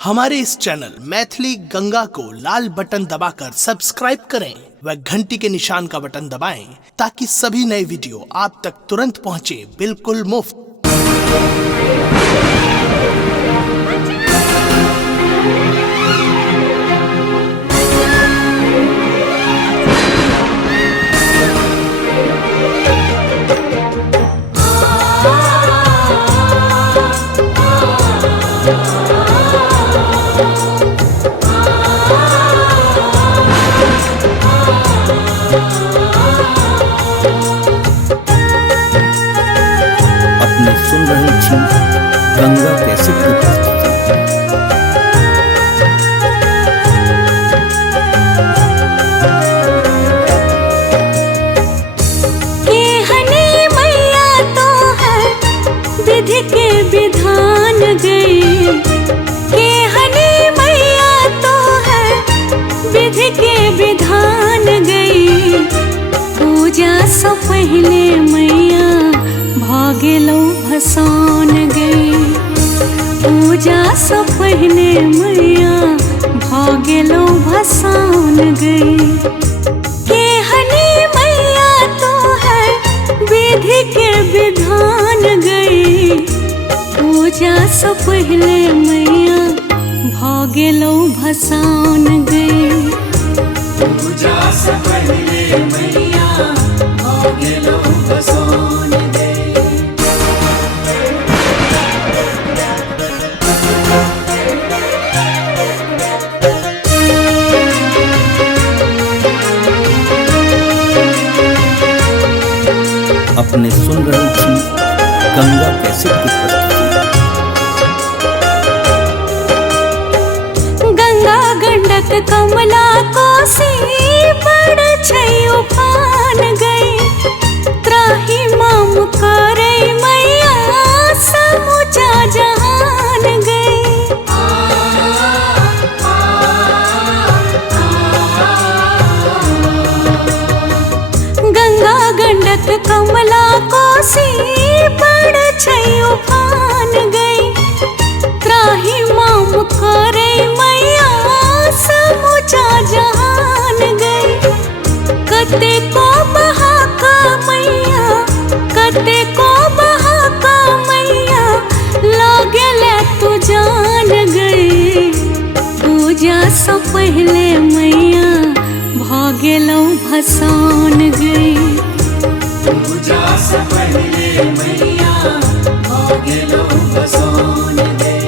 हमारे इस चैनल मैथिली गंगा को लाल बटन दबाकर सब्सक्राइब करें व घंटी के निशान का बटन दबाएं ताकि सभी नए वीडियो आप तक तुरंत पहुंचे बिल्कुल मुफ्त। अपने सुन रहे थी गंगा कैसे की प्रस्तुति। केहनी मैया तो है विधि के विधान गई, केहनी मैया तो है विधि के विधान गई। पूजा से पहले मैया भागेलो भसान गई, पूजा से पहले मैया भागेलो भसान गई। केहनी मैया तो है विधि के विधान गई, पूजा से पहले मैया भागेलो भसान गई, पूजा से पहले मैया भागेलो भसान गई। अपने सुन रही थी गंगा कैसे की प्रस्तुति। गंगा गंडक कमला कोसी बड़ छै उफान गई। त्राही माम करे मैया समूचा जहान गई। गंगा गंडक कमला कोसी बड़ छै उफान गई। त्राही माम करे मैया समूचा जहान गई। कते को बहाका मैया, कते को बहाका मैया लागेले तू जान गई। पूजा से पहले मैया भागेलो भसान गई, पूजा से पहले मैया भागेलो भसान गई।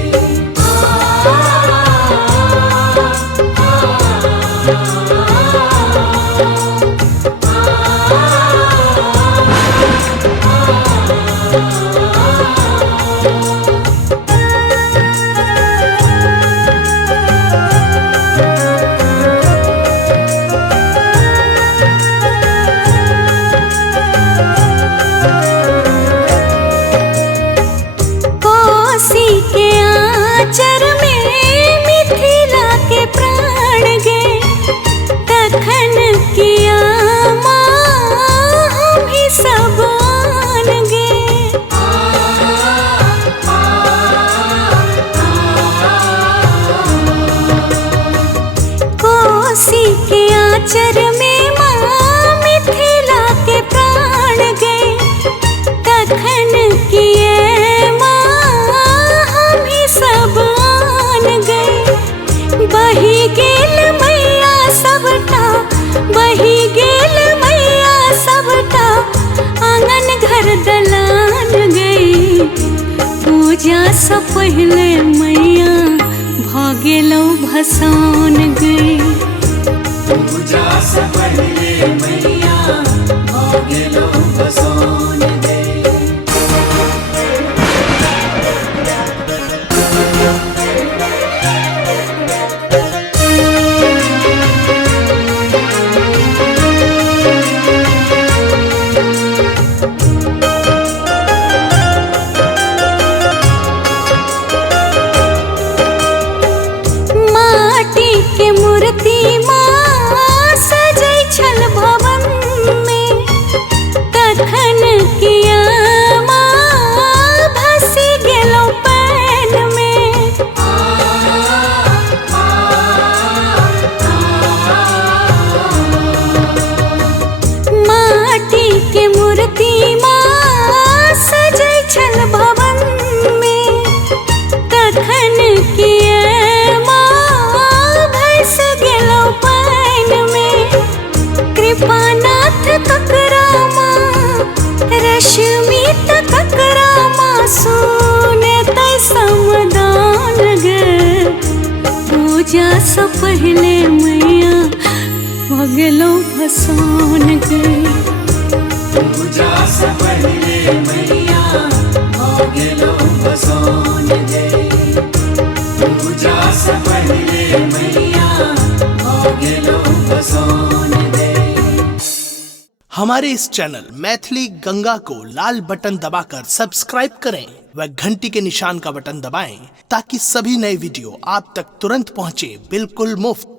कोसी के आंचर में मिथिला के प्राण गे। तखन किया माँ हम ही सब आन गे। कोसी के आंचर में माँ मिथिला के प्राण गे। तखन किए माँ हम ही सब आन गए। बही गेल मैया सबटा, बही गेल मैया सबटा आंगन घर दलान गई। पूजा से पहले मैया भागेलो भसान गई, पूजा से पहले मैया भागेलो भसान गई। माटी से पहले मैया भगलो भसान गए। पूजा से पहले मैया भोगलो बसोन दे। पूजा से पहले मैया भोगलो बसोन दे। हमारे इस चैनल मैथिली गंगा को लाल बटन दबाकर सब्सक्राइब करें व घंटी के निशान का बटन दबाएं ताकि सभी नए वीडियो आप तक तुरंत पहुंचे बिल्कुल मुफ्त।